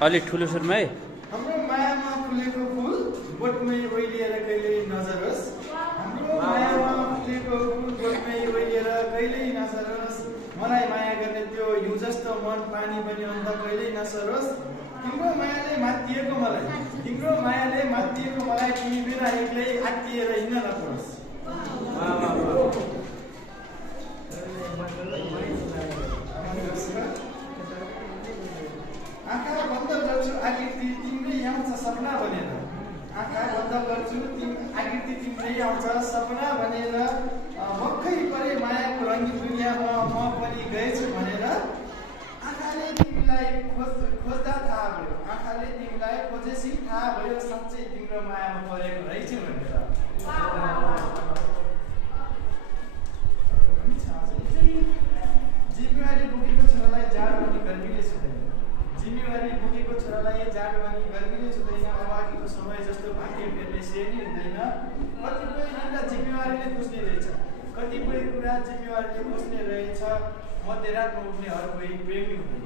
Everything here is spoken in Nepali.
अलि ठुलो सुरमा है। हाम्रो मायामा फुलेको फुल बोटमै ओइलिएर कहिल्यै नजरोस्। हाम्रो मायामा फुलेको फुल बोटमै ओइलिएर कहिल्यै नजरोस्। मलाई माया गर्ने त्यो हिउँ जस्तो मन पानी पनि अन्त कहिल्यै नसरोस्। तिम्रो मायाले मातिएको मलाई, तिम्रो मायाले मातिएको मलाई तिमी बिना एक्लै आत्तिएर हिँड्न नपरोस्। आँखा बन्द गर्छु आकृति तिम्रै आउँछ सपना भनेर। आँखा बन्द गर्छु आकृति तिम्रै आउँछ सपना भनेर। मक्खै परे मायाको रङ्गी दुनियाँमा म पनि गएछु भनेर। आँखाले तिमीलाई खोज्दा थाहा भयो, आँखाले तिमीलाई खोजेपछि थाहा भयो साँच्चै तिम्रो मायामा परेको रहेछु भनेर। जिम्मेवारी बोकेको छोरालाई जाडो अनि गर्मीले छुँदैन। जिम्मेवारी बोकेको छोरालाई जाडो अनि गर्मीले छुँदैन। अभागीको समय जस्तो भाग्य फेर्ने सेनी हुँदैन। कतिपय कुरा जिम्मेवारीले बुझ्ने रहेछ, कतिपय कुरा जिम्मेवारीले बुझ्ने रहेछ। मध्यरातमा उठ्ने हर कोही प्रेमी हुँदैन।